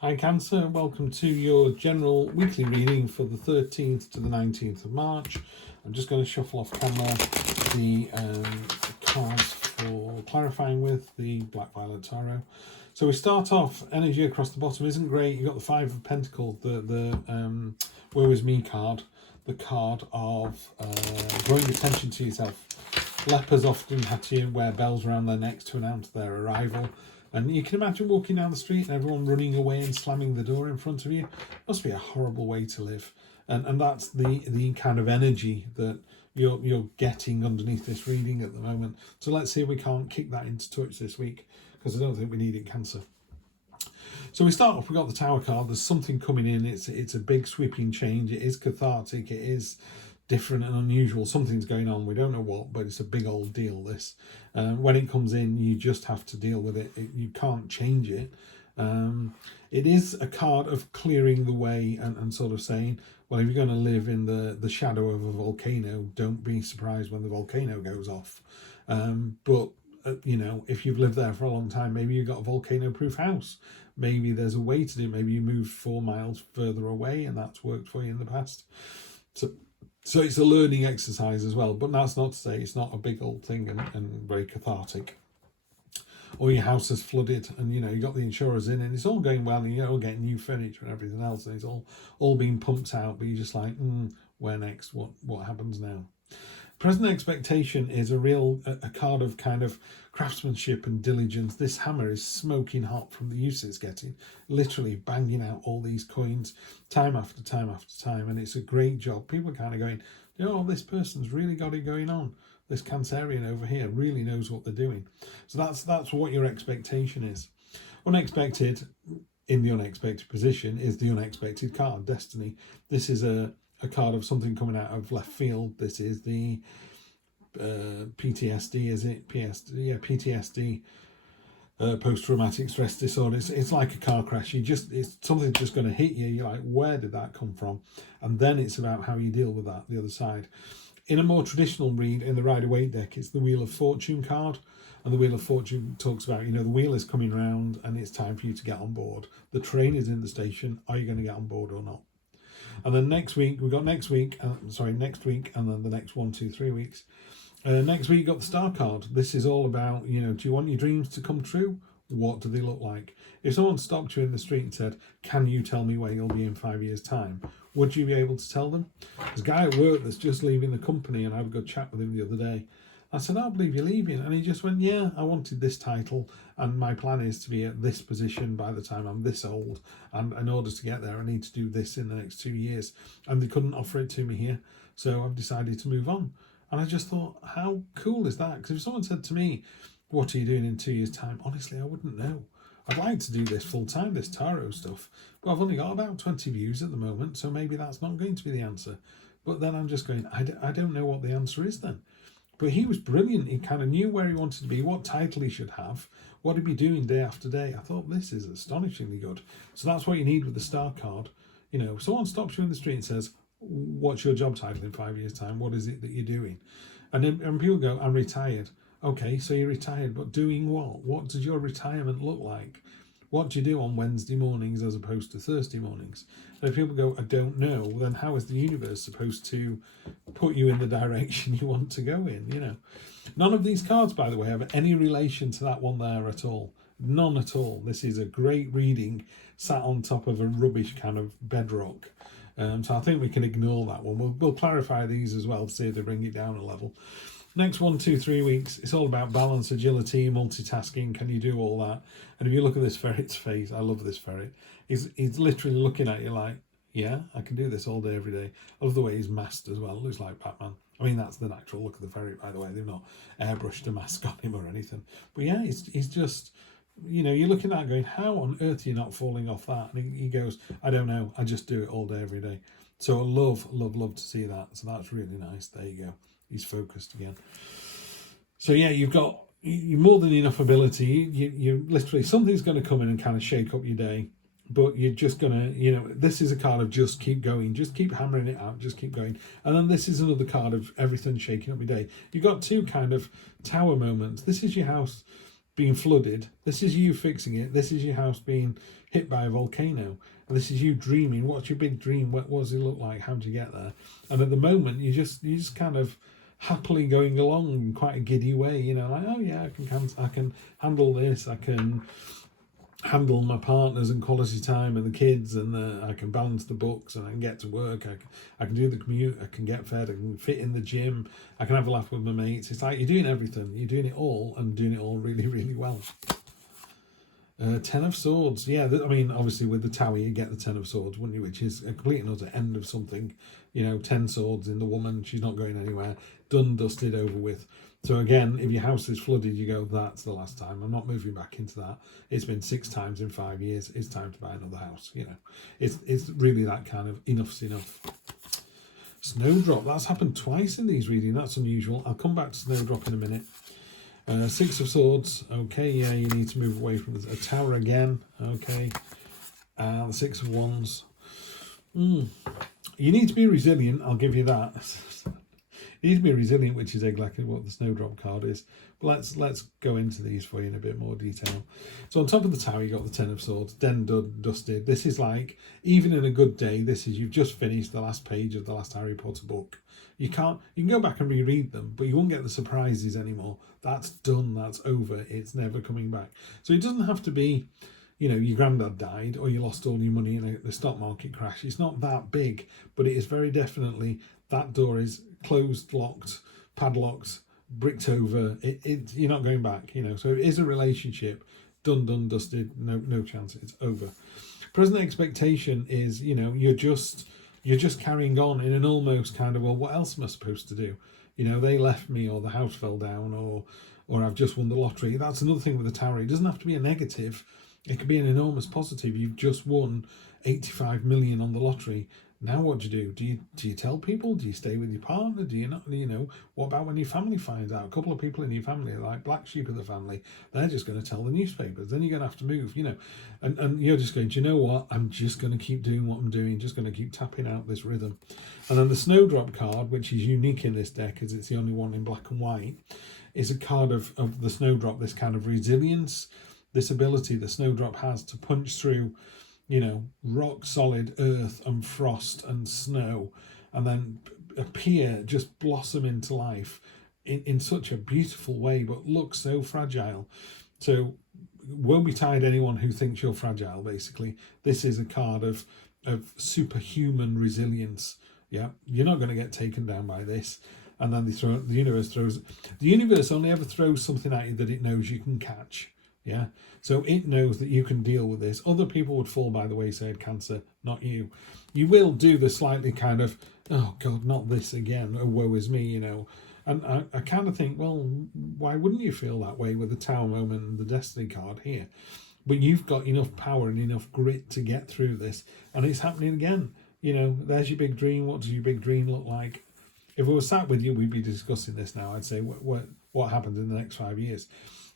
Hi Cancer, welcome to your general weekly reading for the 13th to the 19th of March. I'm just going to shuffle off camera the cards for clarifying with the Black Violet Tarot. So we start off, energy across the bottom isn't great. You've got the Five of Pentacles, the Woe Is Me card, the card of drawing attention to yourself. Lepers often had to wear bells around their necks to announce their arrival. And you can imagine walking down the street and everyone running away and slamming the door in front of you. Must be a horrible way to live. And that's the kind of energy that you're getting underneath this reading at the moment. So let's see if we can't kick that into touch this week, because I don't think we need it, Cancer. So we start off, we've got the Tower card. There's something coming in. It's a big sweeping change. It is cathartic. It is different and unusual. Something's going on. We don't know what, but it's a big old deal, this. When it comes in, you just have to deal with it. You can't change it. It is a card of clearing the way and sort of saying, well, if you're going to live in the shadow of a volcano, don't be surprised when the volcano goes off. But you know, if you've lived there for a long time, maybe you've got a volcano-proof house. Maybe there's a way to do it. Maybe you moved 4 miles further away and that's worked for you in the past. So it's a learning exercise as well, but that's not to say it's not a big old thing and very cathartic. Or your house is flooded and, you know, you got the insurers in and it's all going well and you're all getting new furniture and everything else and it's all being pumped out, but you're just like, where next? What happens now? Present expectation is a card of kind of craftsmanship and diligence. This hammer is smoking hot from the use it's getting, literally banging out all these coins time after time after time, and it's a great job. People are kind of going, you know, this person's really got it going on. This Cancerian over here really knows what they're doing. So that's what your expectation is. Unexpected, in the unexpected position, is the unexpected card, Destiny. This is a card of something coming out of left field. This is the PTSD, is it? PTSD, post-traumatic stress disorder. It's like a car crash. It's something just going to hit you. You're like, where did that come from? And then it's about how you deal with that, the other side. In a more traditional read, in the Rider-Waite deck, it's the Wheel of Fortune card. And the Wheel of Fortune talks about, you know, the wheel is coming round and it's time for you to get on board. The train is in the station. Are you going to get on board or not? And then next week, and then the next 1, 2, 3 weeks. Next week, you got the Star card. This is all about, you know, do you want your dreams to come true? What do they look like? If someone stopped you in the street and said, can you tell me where you'll be in 5 years' time? Would you be able to tell them? There's a guy at work that's just leaving the company, and I had a good chat with him the other day. I said, I believe you're leaving. And he just went, yeah, I wanted this title and my plan is to be at this position by the time I'm this old. And in order to get there, I need to do this in the next 2 years. And they couldn't offer it to me here. So I've decided to move on. And I just thought, how cool is that? Because if someone said to me, what are you doing in 2 years' time? Honestly, I wouldn't know. I'd like to do this full time, this tarot stuff. But I've only got about 20 views at the moment. So maybe that's not going to be the answer. But then I'm just going, I don't know what the answer is then. But he was brilliant. He kind of knew where he wanted to be, what title he should have, what he'd be doing day after day. I thought, this is astonishingly good. So that's what you need with the Star card. You know, if someone stops you in the street and says, what's your job title in 5 years' time? What is it that you're doing? And people go, I'm retired. Okay, so you're retired, but doing what? What does your retirement look like? What do you do on Wednesday mornings as opposed to Thursday mornings? And if people go, I don't know, then how is the universe supposed to put you in the direction you want to go in, you know? None of these cards, by the way, have any relation to that one there at all. None at all. This is a great reading sat on top of a rubbish kind of bedrock. So I think we can ignore that one. We'll clarify these as well to see if they bring it down a level. Next 1, 2, 3 weeks, it's all about balance, agility, multitasking. Can you do all that? And if you look at this ferret's face, I love this ferret. He's literally looking at you like, yeah, I can do this all day, every day. I love the way he's masked as well. It looks like Batman. I mean, that's the natural look of the ferret, by the way. They've not airbrushed a mask on him or anything. But yeah, he's just, you know, you're looking at it going, how on earth are you not falling off that? And he goes, I don't know. I just do it all day, every day. So I love to see that. So that's really nice. There you go. He's focused again. So yeah, you're more than enough ability. You literally, something's going to come in and kind of shake up your day, but you're just going to, you know, this is a card of just keep going, just keep hammering it out, just keep going. And then this is another card of everything shaking up your day. You've got two kind of tower moments. This is your house being flooded. This is you fixing it. This is your house being hit by a volcano. And this is you dreaming. What's your big dream? What does it look like? How do you get there? And at the moment, you just kind of happily going along in quite a giddy way, you know, like, oh yeah, I can handle this, I can handle my partners and quality time and the kids, and I can balance the books, and I can get to work, I can do the commute, I can get fed, I can fit in the gym, I can have a laugh with my mates. It's like you're doing everything, you're doing it all, and doing it all really, really well. Ten of Swords, yeah, I mean, obviously with the Tower you get the Ten of Swords, wouldn't you, which is a complete and utter end of something, you know, 10 swords in the woman, she's not going anywhere, done, dusted, over with. So again, if your house is flooded, you go, that's the last time, I'm not moving back into that, it's been 6 times in 5 years, it's time to buy another house, you know, it's really that kind of enough's enough. Snowdrop, that's happened twice in these readings, that's unusual. I'll come back to Snowdrop in a minute. 6 of Swords, okay, yeah, you need to move away from a Tower again, okay, and the 6 of Wands. You need to be resilient, I'll give you that. You need to be resilient, which is exactly what the Snowdrop card is. But let's go into these for you in a bit more detail. So on top of the Tower, you got the 10 of Swords, done, dusted. This is like, even in a good day, this is, you've just finished the last page of the last Harry Potter book. You can go back and reread them, but you won't get the surprises anymore. That's done, that's over, it's never coming back. So it doesn't have to be, you know, your granddad died or you lost all your money in the stock market crash. It's not that big, but it is very definitely, that door is closed, locked, padlocked, bricked over. You're not going back, you know. So it is a relationship, done, dusted, no chance, it's over. Present expectation is, you know, you're just carrying on in an almost kind of, well, what else am I supposed to do? You know, they left me, or the house fell down, or I've just won the lottery. That's another thing with the Tower. It doesn't have to be a negative. It could be an enormous positive. You've just won 85 million on the lottery. Now what do you do? Do you tell people? Do you stay with your partner? Do you not? You know, what about when your family finds out? A couple of people in your family are like black sheep of the family. They're just going to tell the newspapers. Then you're going to have to move, you know. And you're just going, do you know what? I'm just going to keep doing what I'm doing. Just going to keep tapping out this rhythm. And then the Snowdrop card, which is unique in this deck, as it's the only one in black and white, is a card of the Snowdrop, this kind of resilience, this ability the Snowdrop has to punch through, you know, rock solid earth and frost and snow, and then appear, just blossom into life in such a beautiful way, but look so fragile. So won't be tied anyone who thinks you're fragile, basically. This is a card of superhuman resilience. Yeah, you're not going to get taken down by this. And then the universe only ever throws something at you that it knows you can catch. Yeah, so it knows that you can deal with this. Other people would fall by the wayside, Cancer, not you. You will do the slightly kind of, oh God, not this again, oh woe is me, you know. And I kind of think, well, why wouldn't you feel that way with the Tower moment and the Destiny card here? But you've got enough power and enough grit to get through this, and it's happening again. You know, there's your big dream. What does your big dream look like? If we were sat with you, we'd be discussing this now. I'd say, what happens in the next 5 years?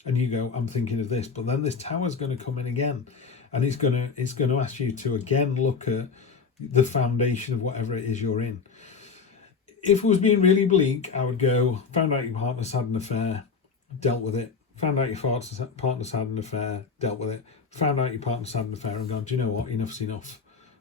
And you go, I'm thinking of this, but then this Tower's going to come in again, and it's going to ask you to again look at the foundation of whatever it is you're in. If it was being really bleak, I would go, found out your partner's had an affair, dealt with it. Found out your partner's had an affair, dealt with it. Found out your partner's had an affair, and gone, do you know what? Enough's enough.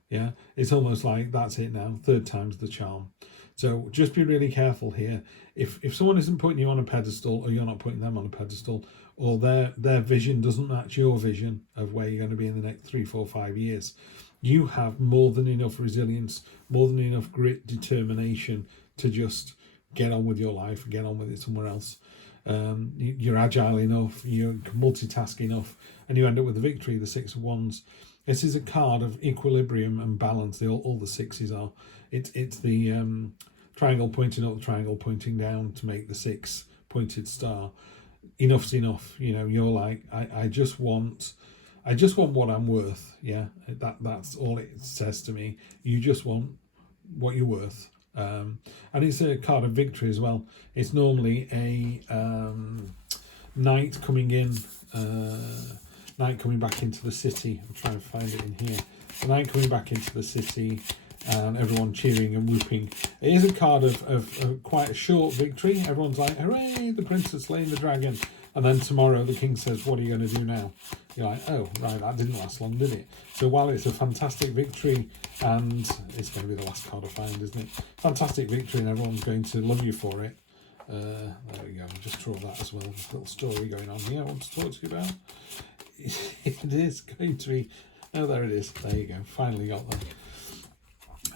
Yeah, it's almost like that's it now. Third time's the charm. So just be really careful here. If someone isn't putting you on a pedestal, or you're not putting them on a pedestal, or their vision doesn't match your vision of where you're going to be in the next 3, 4, 5 years, you have more than enough resilience, more than enough grit, determination to just get on with your life, get on with it somewhere else. You're agile enough, you can multitask enough, and you end up with the victory, the 6 of Wands. This is a card of equilibrium and balance. All the sixes are. It's the triangle pointing up, the triangle pointing down to make the 6 pointed star. Enough's enough. You know, you're like, I just want what I'm worth. Yeah, that's all it says to me. You just want what you're worth. And it's a card of victory as well. It's normally a knight coming in, knight coming back into the city. I'm trying to find it in here. The knight coming back into the city, and everyone cheering and whooping. It is a card of quite a short victory. Everyone's like, hooray, the prince has slain the dragon. And then tomorrow the king says, what are you going to do now? You're like, oh, right, that didn't last long, did it? So while it's a fantastic victory, and it's going to be the last card I find, isn't it? Fantastic victory, and everyone's going to love you for it. There we go, just draw that as well. There's a little story going on here I want to talk to you about. It is going to be, oh, there it is. There you go, finally got there.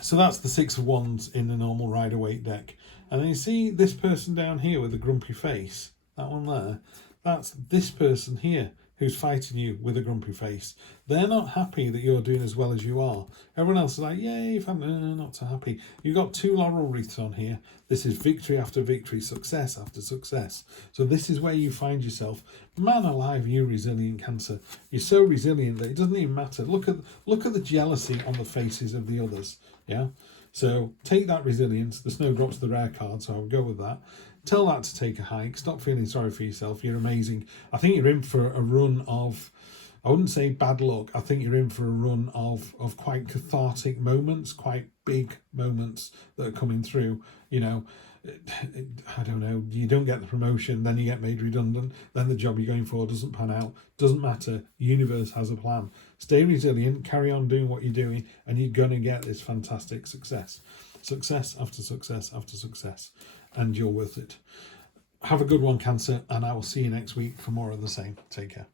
So that's the Six of Wands in the normal Rider-Waite deck. And then you see this person down here with the grumpy face, that one there, that's this person here who's fighting you with a grumpy face. They're not happy that you're doing as well as you are. Everyone else is like, yay, not so happy. You've got two laurel wreaths on here. This is victory after victory, success after success. So this is where you find yourself. Man alive, you resilient Cancer. You're so resilient that it doesn't even matter. Look at the jealousy on the faces of the others. Yeah. So take that resilience. The snowdrop's the rare card, so I'll go with that. Tell that to take a hike. Stop feeling sorry for yourself. You're amazing. I think you're in for a run of, I wouldn't say bad luck. I think you're in for a run of quite cathartic moments, quite big moments that are coming through. You know, I don't know, you don't get the promotion, then you get made redundant, then the job you're going for doesn't pan out. Doesn't matter. The universe has a plan. Stay resilient, carry on doing what you're doing, and you're going to get this fantastic success. Success after success after success. And you're worth it. Have a good one, Cancer, and I will see you next week for more of the same. Take care.